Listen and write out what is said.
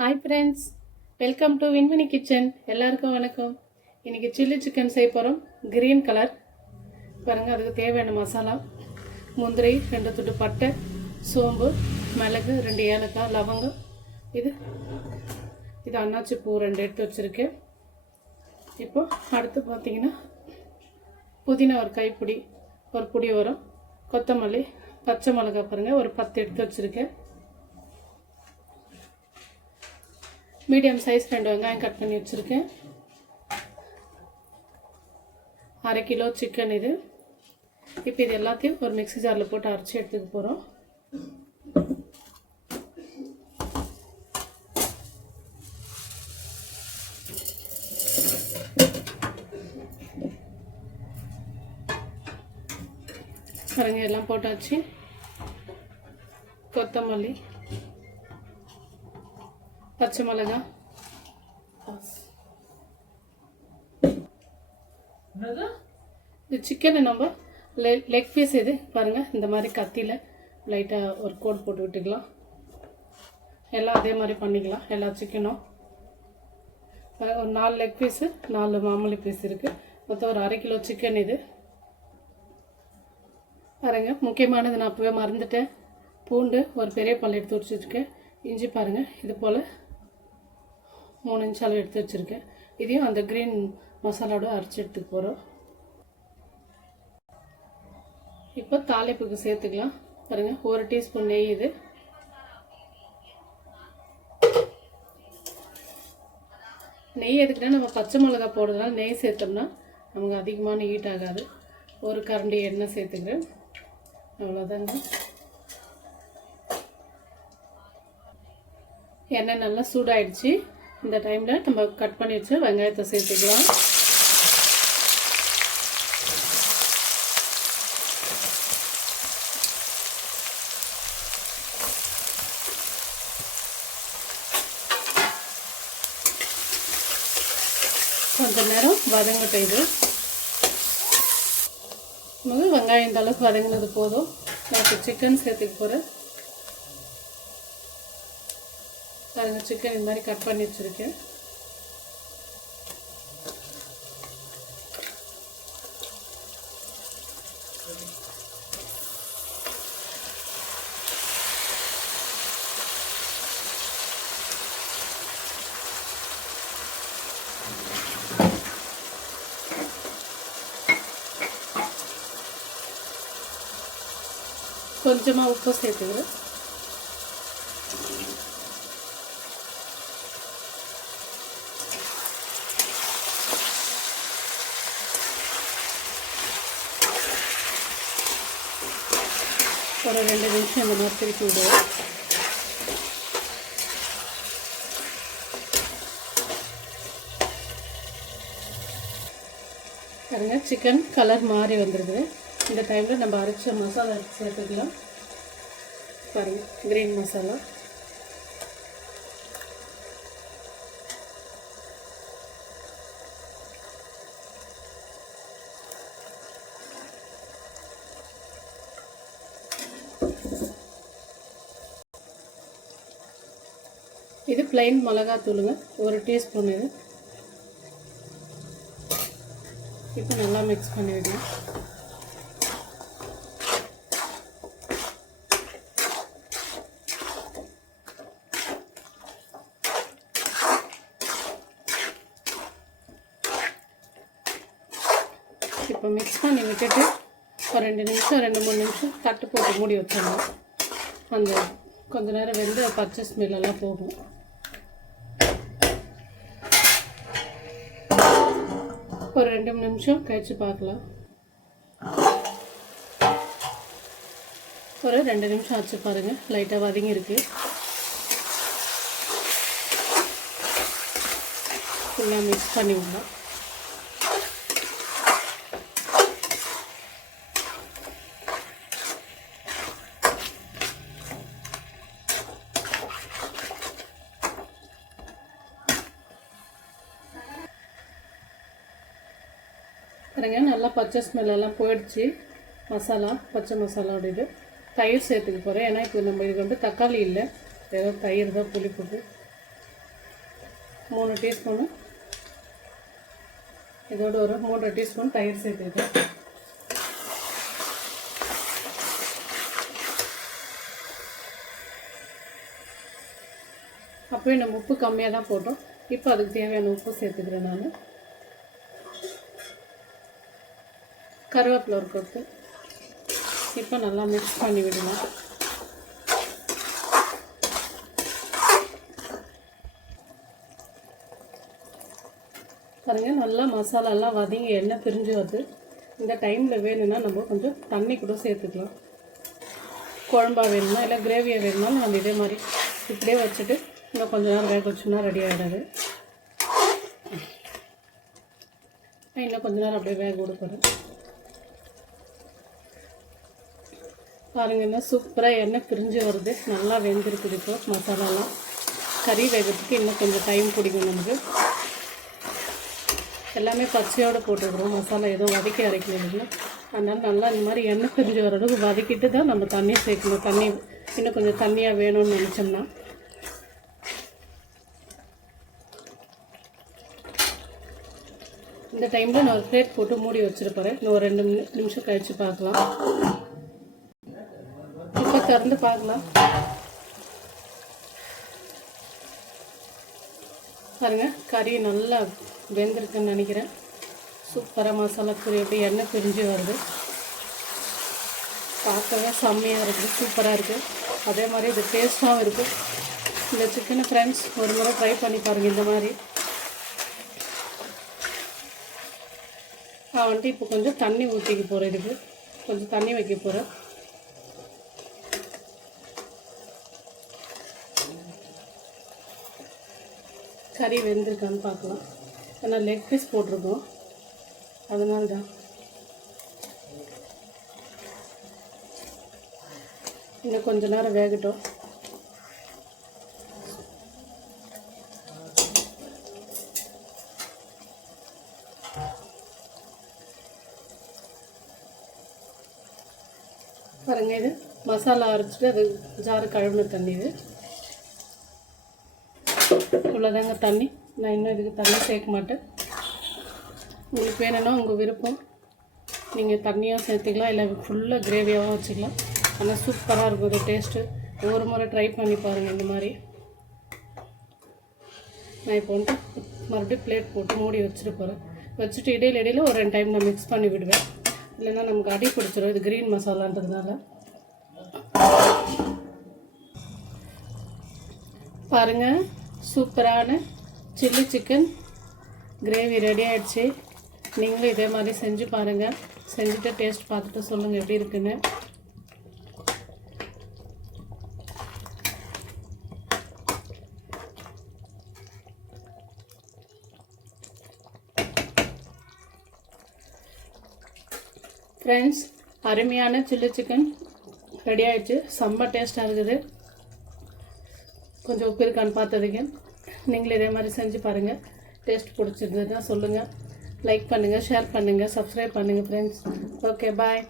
Hi friends, welcome to Vinmani kitchen. எல்லாருக்கும் வணக்கம். இன்றைக்கி சில்லி சிக்கன் செய்ய போகிறோம். கிரீன் கலர் பாருங்கள். அதுக்கு தேவையான மசாலா: முந்திரி 2 துண்டு பட்டை, சோம்பு, மிளகு 2 ஏலக்காய், லவங்கம், இது அன்னாச்சி பூ 2 எடுத்து வச்சுருக்கேன். இப்போது அடுத்து பார்த்திங்கன்னா புதினா ஒரு கைப்பிடி, ஒரு பிடி வரும். கொத்தமல்லி, பச்சை மிளகாய் பாருங்கள் ஒரு 10 எடுத்து வச்சுருக்கேன். மீடியம் சைஸ் 2 வெங்காயம் கட் பண்ணி வச்சுருக்கேன். 1/2 கிலோ சிக்கன் இது. இப்போ இது எல்லாத்தையும் ஒரு மிக்ஸி ஜாரில் போட்டு அரைச்சி எடுத்துக்க போகிறோம். பாருங்க, எல்லாம் போட்டாச்சு. கொத்தமல்லி, பச்சை மிளகாய், இது சிக்கனை நம்ம லெக் பீஸ் இது பாருங்கள். இந்த மாதிரி கத்தியில் லைட்டாக ஒரு கோட் போட்டு விட்டுக்கலாம். எல்லாம் அதே மாதிரி பண்ணிக்கலாம். எல்லா சிக்கனும் ஒரு 4 லெக் பீஸு, 4 மாமூலி பீஸ் இருக்குது. மொத்தம் ஒரு 1/2 கிலோ சிக்கன் இது. பாருங்க, முக்கியமானது நான் அப்போவே மறந்துட்டேன். பூண்டு ஒரு பெரிய பல் எடுத்து வச்சுருக்கேன். இஞ்சி பாருங்கள், இது போல் 3 இன்ச் அளவு எடுத்து வச்சுருக்கேன். இதையும் அந்த க்ரீன் மசாலாவோட அரைச்சி எடுத்துக்க போகிறோம். இப்போ தாளிப்புக்கு சேர்த்துக்கலாம். பாருங்கள், 1 டீஸ்பூன் நெய் இது. நெய் எதுக்குன்னா நம்ம பச்சை மிளகா போடுறதுனால நெய் சேர்த்தோம்னா நமக்கு அதிகமான ஹீட் ஆகாது. 1 கரண்டி எண்ணெய் சேர்த்துக்கிறேன். அவ்வளோதாங்க. எண்ணெய் நல்லா சூடாயிடுச்சு. இந்த டைமில் நம்ம கட் பண்ணி வச்சு வெங்காயத்தை சேர்த்துக்கலாம். கொஞ்சம் நேரம் வதங்கட்டும். இது வெங்காயம் இந்த அளவுக்கு வதங்கினது போதும். நான் இப்போ சிக்கன் சேர்த்துக்க போகிறேன். பாருங்க, சிக்கன் இந்த மாதிரி கட் பண்ணி வச்சுருக்கேன். கொஞ்சமாக உப்பு சேர்த்துக்கிறேன். ஒரு 2 நிமிஷம் இந்த மாதிரி திருப்பி விடுவோம். பாருங்க, சிக்கன் கலர் மாறி வந்துருக்குது. இந்த டைமில் நம்ம அரைச்ச மசாலா சேர்த்துக்கலாம். பாருங்கள், கிரீன் மசாலா. இது பிளைன் மிளகாத்தூளுங்க, 1 டீஸ்பூன் இது. இப்போ நல்லா மிக்ஸ் பண்ணி விடலாம். இப்போ மிக்ஸ் பண்ணி விட்டுட்டு ஒரு 2 நிமிஷம் 2-3 நிமிஷம் தட்டு போட்டு மூடி வச்சிடணும். அந்த கொஞ்ச நேரம் வெந்து பச்சை ஸ்மெல்லாம் போகும். ஒரு 2 நிமிஷம் கழிச்சு பார்க்கலாம். ஒரு 2 நிமிஷம் ஆச்சு பாருங்கள். லைட்டாக வதங்கி இருக்கு. ஃபுல்லாக மிக்ஸ் பண்ணி விடலாம். பாருங்க, நல்லா பச்சை ஸ்மெல்லாம் போயிடுச்சு. மசாலா பச்சை மசாலாவோட இது தயிர் சேர்த்துக்க போகிறேன். ஏன்னா இப்போ நம்ம இது வந்து தக்காளி இல்லை, வெறும் தயிர் தான், புளி போட்டு 3 டீஸ்பூனு, இதோட ஒரு 3 டீஸ்பூன் தயிர் சேர்த்துக்கிட்டேன். அப்போயே நம்ம உப்பு கம்மியாக தான் போட்டோம். இப்போ அதுக்கு தேவையான உப்பு சேர்த்துக்கிறேன் நான். கருவேப்பிலை ஒரு கொத்து. இப்போ நல்லா மிக்ஸ் பண்ணி விடலாம். பாருங்கள், நல்லா மசாலாலாம் வதங்கி எண்ணெய் பிரிஞ்சு வருது. இந்த டைமில் வேணும்னா நம்ம கொஞ்சம் தண்ணி கூட சேர்த்துக்கலாம். குழம்பா வேணும்னா இல்லை கிரேவியாக வேணும்னாலும் நம்ம இதே மாதிரி இப்படியே வச்சுட்டு இன்னும் கொஞ்சம் நேரம் வேக வச்சோம்னா ரெடி ஆகிடாது. இன்னும் கொஞ்சம் நேரம் அப்படியே வேக கொடுக்குறேன். பாருங்கன்னா சூப்பராக எண்ணெய் பிரிஞ்சு வருது. நல்லா வெந்திருக்குது. இப்போ மசாலாலாம் கறி வேகிறதுக்கு இன்னும் கொஞ்சம் டைம் பிடிக்கும் நமக்கு. எல்லாமே பச்சையோடு போட்டுக்கிறோம். மசாலா எதுவும் வதக்கி அரைக்கணும் இல்லைங்களா. அதனால் நல்லா இந்த மாதிரி எண்ணெய் பிரிஞ்சு வர அளவுக்கு வதக்கிட்டு தான் நம்ம தண்ணி சேர்க்கணும். தண்ணி இன்னும் கொஞ்சம் தண்ணியாக வேணும்னு நினச்சோம்னா. இந்த டைமில் நான் ஒரு பிளேட் போட்டு மூடி வச்சுருப்பேன். இன்னும் ஒரு 2 நிமிஷம் கழித்து பார்க்கலாம். இப்போ திறந்து பார்க்கலாம். பாருங்கள், கறி நல்லா வெந்திருக்குன்னு நினைக்கிறேன். சூப்பராக மசாலா கறி எப்படி எண்ணெய் பிரிஞ்சு வருது. பார்க்கவே செம்மையாக இருக்குது. சூப்பராக இருக்குது. அதே மாதிரி இது டேஸ்ட்டாகவும் இருக்குது. இந்த சிக்கனை ஃப்ரெண்ட்ஸ் ஒரு முறை ட்ரை பண்ணி பாருங்கள். இந்த மாதிரி நான் வந்துட்டு இப்போ கொஞ்சம் தண்ணி ஊற்றிக்க போகிறேன். இதுக்கு கொஞ்சம் தண்ணி வைக்க போகிறேன். கறி வெந்திருக்கான்னு பார்க்கலாம். ஏன்னா லெக் பீஸ் போட்டிருக்கோம், அதனால தான். இன்னும் கொஞ்ச நேரம் வேகட்டும். பாருங்க, இது மசாலா அரைச்சிட்டு அது ஜாரு கழுவுன தண்ணி. இது இவ்வளோதாங்க தண்ணி. நான் இன்னும் இதுக்கு தண்ணி சேர்க்க மாட்டேன். உங்களுக்கு வேணும்னா உங்கள் விருப்பம். நீங்கள் தண்ணியாக சேர்த்துக்கலாம், இல்லை ஃபுல்லாக கிரேவியாகவும் வச்சுக்கலாம். ஆனால் சூப்பராக இருக்கும் இது டேஸ்ட்டு. ஒரு முறை ட்ரை பண்ணி பாருங்கள் இந்த மாதிரி. நான் இப்போ வந்துட்டு மறுபடியும் பிளேட் போட்டு மூடி வச்சுட்டு போகிறேன். வச்சுட்டு இடையில ஒரு 2 டைம் நான் மிக்ஸ் பண்ணி விடுவேன். இல்லைன்னா நமக்கு அடி பிடிச்சிடும். இது க்ரீன் மசாலான்றதுனால. பாருங்கள், சூப்பரான சில்லி சிக்கன் கிரேவி ரெடி ஆகிடுச்சு. நீங்களும் இதே மாதிரி செஞ்சு பாருங்கள். செஞ்சுட்டு டேஸ்ட் பார்த்துட்டு சொல்லுங்கள் எப்படி இருக்குன்னு. ஃப்ரெண்ட்ஸ், அருமையான சில்லி சிக்கன் ரெடி ஆகிடுச்சு. செம்ம டேஸ்ட்டாக இருக்குது. கொஞ்சம் உப்பு இருக்கான்னு பார்த்ததுக்கு நீங்களும் இதே மாதிரி செஞ்சு பாருங்கள். டேஸ்ட் பிடிச்சிருந்ததுன்னா சொல்லுங்கள். லைக் பண்ணுங்கள், ஷேர் பண்ணுங்கள், சப்ஸ்கிரைப் பண்ணுங்கள் ஃப்ரெண்ட்ஸ். ஓகே, பாய்.